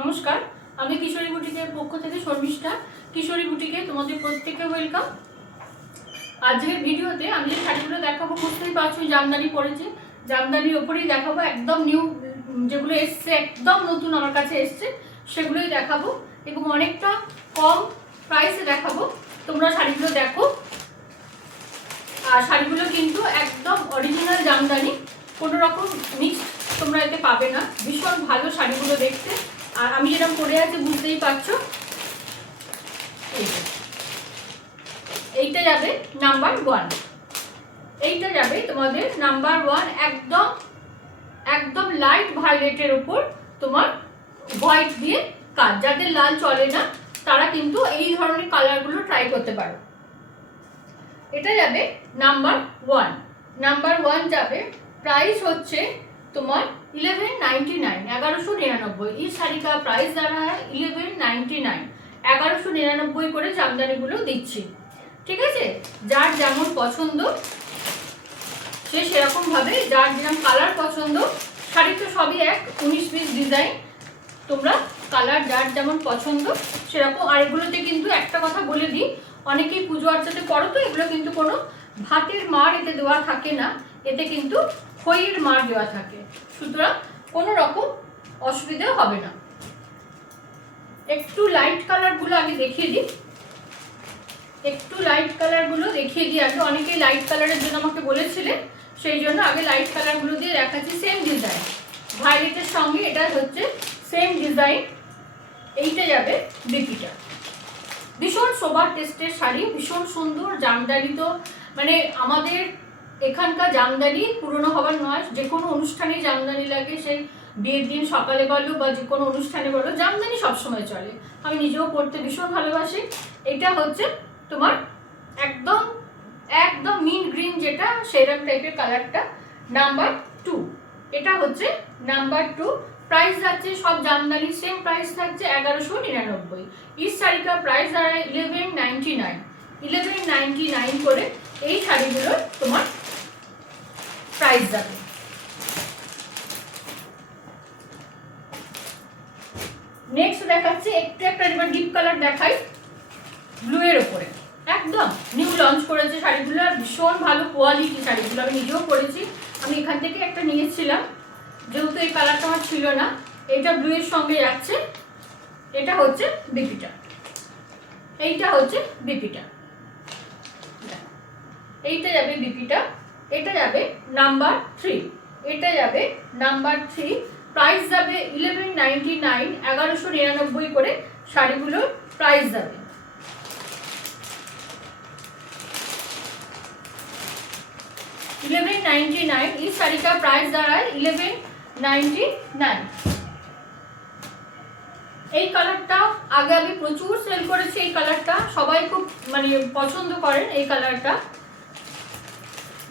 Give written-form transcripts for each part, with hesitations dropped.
নমস্কার, আমি কিশোরী বুটিকের পক্ষ থেকে শর্মিষ্ঠা। কিশোরী বুটিকে তোমাদের প্রত্যেককে ওয়েলকাম। আজকের ভিডিওতে আমি যে শাড়িগুলো দেখাবো বুঝতেই পারছো, জামদানি পরেছে। জামদানির ওপরেই দেখাবো, একদম নিউ যেগুলো এসছে, একদম নতুন আমার কাছে এসছে সেগুলোই দেখাবো এবং অনেকটা কম প্রাইসে দেখাবো। তোমরা শাড়িগুলো দেখো। আর শাড়িগুলো কিন্তু একদম অরিজিনাল জামদানি, কোনো রকম মিক্সড তোমরা এতে পাবে না। ভীষণ ভালো শাড়িগুলো দেখতে। আর আমি যেরকম পরে আছি বুঝতেই পারছো। এইটা যাবে নাম্বার 1, এইটা যাবে তোমাদের নাম্বার 1, একদম একদম লাইট ভায়োলেটের উপর তোমার হোয়াইট দিয়ে কাজ। যাদের লাল চলে না তারা কিন্তু এই ধরনের কালারগুলো ট্রাই করতে পারো। এটা যাবে নাম্বার 1। নাম্বার 1 যাবে, প্রাইস হচ্ছে তোমার 1199, 1199। इस শাড়ি का प्राइस जा रहा है 1199, 1199 করে জামদানিগুলো দিচ্ছি। ঠিক আছে, যার যেমন পছন্দ সে সেরকম ভাবে, যার যেরকম কালার পছন্দ। শাড়ি তো সবই এক, 19-20 ডিজাইন, তোমরা কালার যার যেমন পছন্দ সেরকম। আর এগুলোতে কিন্তু একটা কথা বলে দিই, অনেকেই পুজো আর্চাতে করো তো, এগুলো কিন্তু কোনো ভাতের মার এতে দেওয়া থাকে না, এতে কিন্তু খইয়ের মার দেওয়া থাকে, সুতরাং কোনো রকম অসুবিধা হবে না। একটু লাইট কালারগুলো আগে দেখিয়ে দিই, একটু লাইট কালারগুলো দেখিয়ে দিই আগে। অনেকেই লাইট কালারের জন্য আমাকে বলেছিলেন, সেই জন্য আগে লাইট কালারগুলো দিয়ে দেখাচ্ছি। সেম ডিজাইন, ভায়োলেটের সঙ্গে এটা হচ্ছে সেম ডিজাইন। এইটা যাবে বিপিটা। ভীষণ সোবার টেস্টের শাড়ি, ভীষণ সুন্দর জামদানি। তো মানে আমাদের এখানকার জামদানি পুরনো হবার নয়, যে কোনো অনুষ্ঠানে জামদানি লাগে, সেই বিয়ের দিন সকালে বলো বা যে কোনো অনুষ্ঠানে বলো, জামদানি সবসময় চলে। আমি নিজেও পরতে ভীষণ ভালোবাসি। এটা হচ্ছে তোমার একদম একদম মিন গ্রিন, যেটা সেরকম টাইপের কালারটা, নাম্বার 2। এটা হচ্ছে নাম্বার 2। प्राइस যাচ্ছে সব জামদানি সেম প্রাইস থাকছে 1199। इस শাড়ি का प्राइस आ रहा है 1199, 1199 করে এই শাড়িগুলোর তোমার প্রাইস যাবে। নেক্সট দেখাচ্ছি একটু একটা এবার ডিপ কালার দেখাই, ব্লু এর উপরে, একদম নিউ লঞ্চ করেছে শাড়িগুলো। আর ভীষণ ভালো কোয়ালিটি শাড়িগুলো, আমি নিজেও পরেছি। আমি এখান থেকে একটা নিয়েছিলাম, যেহেতু এই কালারটা আমার ছিল না। এটা ব্লু এর সঙ্গে যাচ্ছে। এটা হচ্ছে বিপিটা, এইটা হচ্ছে বিপিটা, এইটা যাবে বিপিটা। এটা যাবে নাম্বার 3, এটা যাবে নাম্বার 3। প্রাইস যাবে 1199, 1199 করে শাড়িগুলোর প্রাইস যাবে। इस শাড়ি का प्राइस जा रहा है 1199। এই কালারটা আগে আমি প্রচুর সেল করেছি, এই কালারটা সবাই খুব মানে পছন্দ করেন এই কালারটা।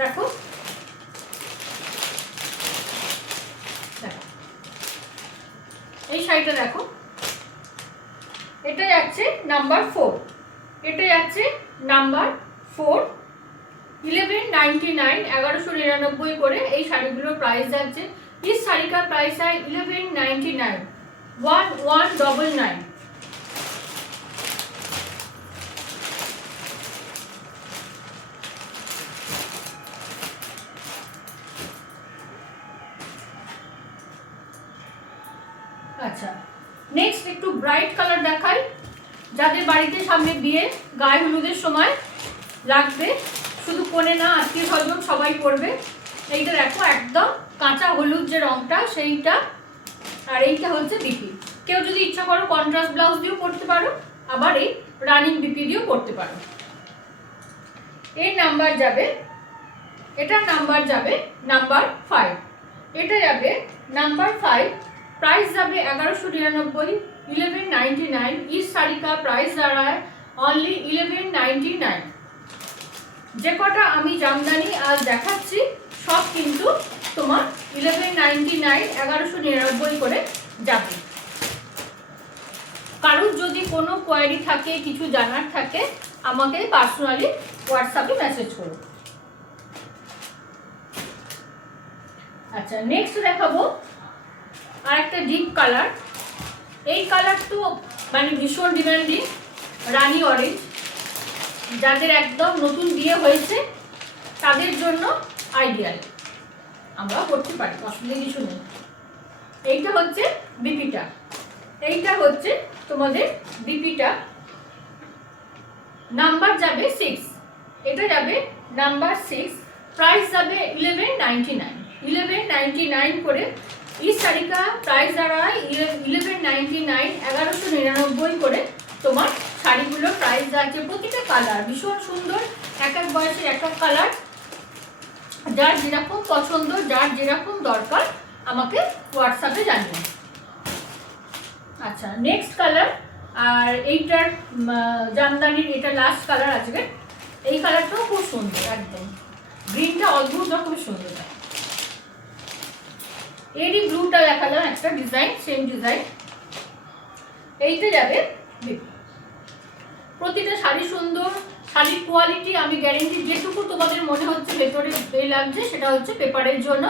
দেখো এই শাড়িটা দেখো, এটা যাচ্ছে নাম্বার 4, এটা যাচ্ছে নাম্বার 4। 1199, 1199 করে এই শাড়িগুলোর প্রাইস যাচ্ছে। इस শাড়ি का प्राइस है 1199, 1199। আচ্ছা, নেক্সট একটু ব্রাইট কালার দেখাই, যাদের বাড়িতে সামনে বিয়ে, গায়ে হলুদের সময় লাগবে, শুধু কোণে না, আত্মীয় স্বজন সবাই পরবে। এইটা দেখো একদম কাঁচা হলুদ যে রংটা সেইটা। আর এইটা হচ্ছে বিপি। কেউ যদি ইচ্ছা করো কন্ট্রাস্ট ব্লাউজ দিয়েও পরতে পারো, আবার এই রানিং বিপি দিয়েও পরতে পারো। এর নাম্বার যাবে, এটার নাম্বার যাবে নাম্বার 5, এটা যাবে নাম্বার 5। प्राइस যাবে 1199, 1199। इस শাড়ি का प्राइस जा रहा है only 1199। যে কটা আমি জামদানি আজ দেখাচ্ছি সব কিন্তু তোমার 1199, 1199 করে যাবে। কারোর যদি কোনো কোয়ারি থাকে, কিছু জানার থাকে, আমাকে পার্সোনালি হোয়াটসঅ্যাপে মেসেজ করো। আচ্ছা, নেক্সট দেখাবো আর একটা ডিপ কালার, এই কালার তো মানে ভীষণ ডিমান্ডিং, রানি অরেঞ্জ। যাদের একদম নতুন বিয়ে হয়েছে তাদের জন্য আইডিয়াল, আমরাও করতে পারি, অসুবিধা কিছু নেই। এইটা হচ্ছে বিপিটা, এইটা হচ্ছে তোমাদের বিপিটা। নাম্বার যাবে 6, এটা যাবে নাম্বার 6, प्राइस যাবে 1199। 1199 করে इस শাড়ি का प्राइस দাঁড়ায় 1199, 1199 করে তোমার শাড়িগুলো প্রাইস আছে। প্রতিটা কালার ভীষণ সুন্দর, এক এক বয়সে এক এক কালার, যার যেরকম পছন্দ, যার যেরকম দরকার আমাকে হোয়াটসঅ্যাপে জানিয়ে। আচ্ছা, নেক্সট কালার, আর এইটার জামদানির এটা লাস্ট কালার আসবে। এই কালারটাও খুব সুন্দর, একদম গ্রিনটা অদ্ভুত রকম সুন্দর। এরই ব্লুটা দেখালাম একটা ডিজাইন, সেম ডিজাইন। এইটা যাবে প্রতিটা শাড়ি সুন্দর, শাড়ির কোয়ালিটি আমি গ্যারেন্টি, যেটুকু তোমাদের মনে হচ্ছে ভেতরে এই লাগছে সেটা হচ্ছে পেপারের জন্য।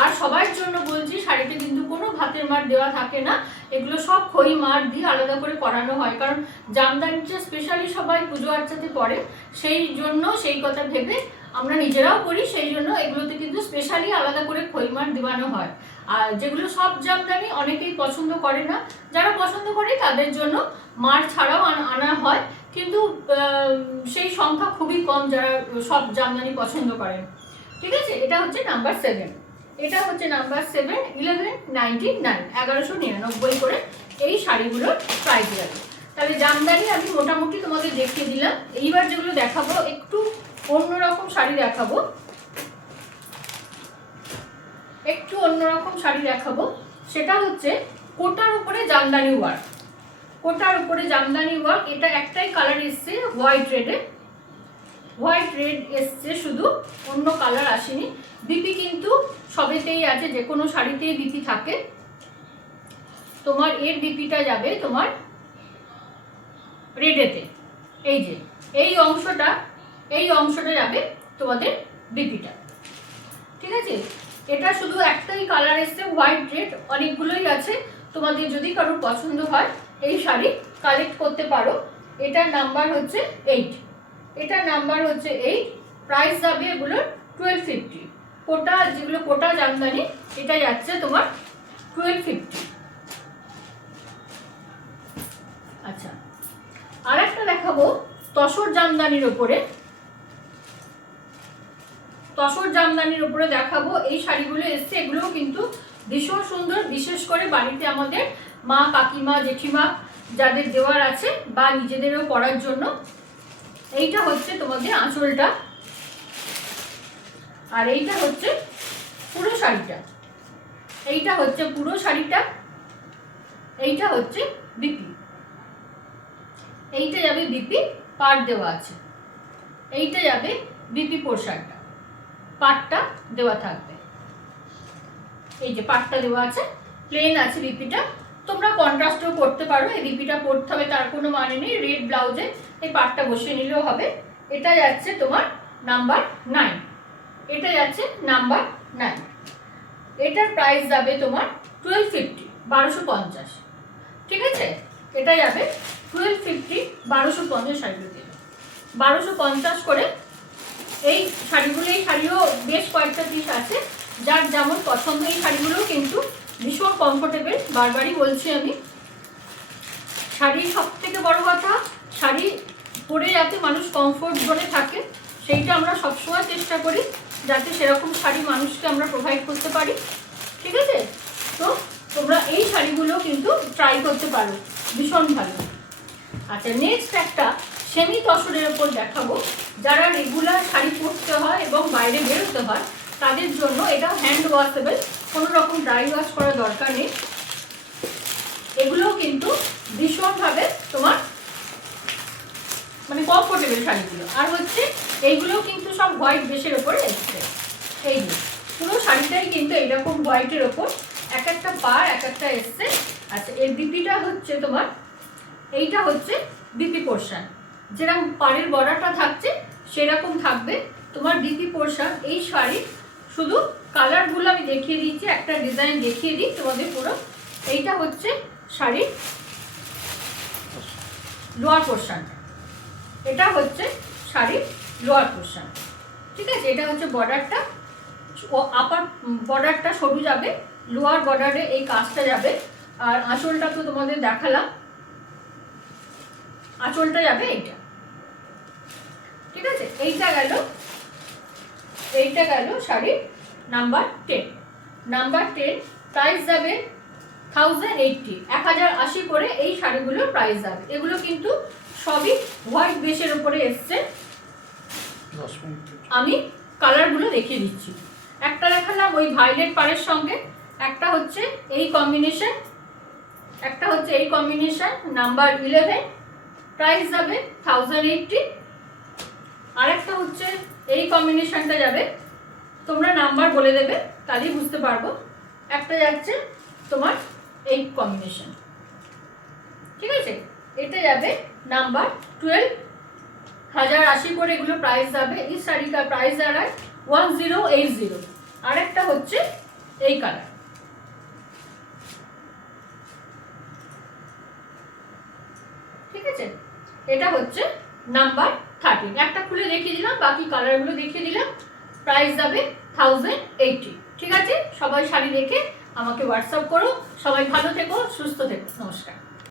আর সবার জন্য বলছি, শাড়িতে কিন্তু কোনো ভাতের মার দেওয়া থাকে না, এগুলো সব খই মার দিয়ে আলাদা করে করানো হয়। কারণ জামদানিটা স্পেশালি সবাই পুজো আর্চাতে পরে, সেই জন্য সেই কথা ভেবে আমরা নিজেরাও করি, সেই জন্য এগুলোতে কিন্তু স্পেশালি আলাদা করে খই মার দেওয়ানো হয়। আর যেগুলো সব জামদানি অনেকেই পছন্দ করে না, যারা পছন্দ করে তাদের জন্য মার ছাড়াও আনা হয়, কিন্তু সেই সংখ্যা খুবই কম যারা সব জামদানি পছন্দ করেন। ঠিক আছে, এটা হচ্ছে নাম্বার 7, এটা হচ্ছে নাম্বার 7, 1199, 1199 করে এই শাড়িগুলোর প্রাইস যাবে। তাহলে জামদানি আমি মোটামুটি তোমাদের দেখিয়ে দিলাম। এইবার যেগুলো দেখাবো একটু অন্যরকম শাড়ি দেখাবো, একটু অন্যরকম শাড়ি দেখাবো। সেটা হচ্ছে কোটার উপরে জামদানি ওয়ার্ক, কোটার উপরে জামদানি ওয়ার্ক। এটা একটাই কালার এসছে হোয়াইট রেডে, হোয়াইট রেড এসছে শুধু, অন্য কালার আসেনি। বিপি কিন্তু সবেতেই আছে, যে কোনো শাড়িতেই বিপি থাকে। তোমার এর বিপিটা যাবে তোমার রেডেতে, এই যে এই অংশটা যাবে তোমাদের বিপিটা। ঠিক আছে, এটা শুধু একটাই কালার এসছে হোয়াইট রেড, অনেকগুলোই আছে। তোমাদের যদি কারোর পছন্দ হয় এই শাড়ি কালেক্ট করতে পারো। এটার নাম্বার হচ্ছে 8, এটার নাম্বার হচ্ছে 8, প্রাইস যাবে এগুলোর 1250। কোটা, যেগুলো কোটা জামদানি, এটা যাচ্ছে তোমার 1250। আচ্ছা, আর একটা দেখাবো তসর জামদানির উপরে, তসর জামদানির উপরে দেখাবো। এই শাড়িগুলো এসছে, এগুলোও কিন্তু ভীষণ সুন্দর, বিশেষ করে বাড়িতে আমাদের মা, কাকিমা, জেঠিমা যাদের দেওয়ার আছে বা নিজেদেরও পরার জন্য। এইটা হচ্ছে তোমাদের আঁচলটা, আর এইটা হচ্ছে পুরো শাড়িটা, এইটা হচ্ছে পুরো শাড়িটা, এইটা হচ্ছে বিপি, এইটা যাবে বিপি, পাট দেওয়া আছে। এইটা যাবে বিপি পোর্শনটা, পাটটা দেওয়া থাকবে, এই যে পাটটা দেওয়া আছে, প্লেন আছে বিপিটা। তোমরা কন্ট্রাস্টও করতে পারো, এই বিপিটা পরতে হবে তার কোনো মানে নেই, রেড ব্লাউজে এই পাটটা বসিয়ে নিলেও হবে। এটা যাচ্ছে তোমার নাম্বার 9, এটা যাচ্ছে নাম্বার 9। এটার প্রাইস যাবে তোমার 1250, 1250। ঠিক আছে, এটা যাবে 1250, 1250 শাড়িগুলো দিল 1250 করে। এই শাড়িগুলো, এই শাড়িও বেশ কয়েকটা পিস আছে, যার যেমন পছন্দ। এই শাড়িগুলোও কিন্তু ভীষণ কমফোর্টেবল, বারবারই বলছি আমি। শাড়ি সব থেকে বড় কথা, শাড়ি পরে যাতে মানুষ কমফোর্ট জোনে থাকে, সেইটা আমরা সবসময় চেষ্টা করি যাতে সেরকম শাড়ি মানুষকে আমরা প্রোভাইড করতে পারি। ঠিক আছে, তো তোমরা এই শাড়িগুলো কিন্তু ট্রাই করতে পারো, ভীষণ ভালো। আচ্ছা, নেক্সট একটা সেমি তসরের ওপর দেখাবো। যারা রেগুলার শাড়ি পরতে হয় এবং বাইরে বেরোতে হয় তাদের জন্য এটা হ্যান্ড ওয়াশেবল, কোনো রকম ড্রাই ওয়াশ করার দরকার নেই। এগুলোও কিন্তু ভীষণভাবে তোমার মানে কমফোর্টেবল শাড়িগুলো। আর হচ্ছে এইগুলোও কিন্তু সব হোয়াইট বেসের ওপরে এসছে, এই যে পুরো শাড়িটাই কিন্তু এইরকম হোয়াইটের ওপর, এক একটা পার এক একটা এসছে। আচ্ছা, এর বিপিটা হচ্ছে তোমার, এইটা হচ্ছে বিপি পোর্শন, যেরকম পাড়ের বর্ডারটা থাকছে সেরকম থাকবে তোমার বিপি পোর্শন। এই শাড়ি শুধু কালারগুলো আমি দেখিয়ে দিচ্ছি, একটা ডিজাইন দেখিয়ে দিই তোমাদের পুরো। এইটা হচ্ছে শাড়ির লোয়ার পোর্শনটা, এটা হচ্ছে শাড়ির লোয়ার পোর্শন। ঠিক আছে, এটা হচ্ছে বর্ডারটা, আপার বর্ডারটা সরু যাবে, লোয়ার বর্ডারে এই কাজটা যাবে। আর আঁচলটা তো তোমাদের দেখালাম, আঁচলটা যাবে এইটা। ঠিক আছে, এইটা গেল শাড়ির নাম্বার 10। নাম্বার 10 প্রাইস যাবে 1080, 1080 করে এই শাড়িগুলোর প্রাইস যাবে। এগুলো কিন্তু সবই হোয়াইট বেসের উপরে এসছে। আমি কালারগুলো দেখিয়ে দিচ্ছি। একটা দেখালাম ওই ভায়োলেট পাড়ের সঙ্গে, একটা হচ্ছে এই কম্বিনেশন, একটা হচ্ছে এই কম্বিনেশন নাম্বার 11, প্রাইস যাবে 1080। আর একটা হচ্ছে এই কম্বিনেশনটা যাবে, তোমরা নাম্বার বলে দেবে তাহলেই বুঝতে পারবো। একটা যাচ্ছে তোমার এই কম্বিনেশন। ঠিক আছে, এটা যাবে নাম্বার 12, 1080 করে এগুলো প্রাইস যাবে। এই শাড়িটার প্রাইস দাঁড়ায় 1080। আর একটা হচ্ছে এই কালার। ঠিক আছে, এটা হচ্ছে নাম্বার 13। একটা খুলে দেখিয়ে দিলাম, বাকি কালারগুলো দেখিয়ে দিলাম। প্রাইস যাবে 1080। ঠিক আছে, সবাই শাড়ি দেখে আমাকে হোয়াটসঅ্যাপ করো। সবাই ভালো থেকো, সুস্থ থেকো, নমস্কার।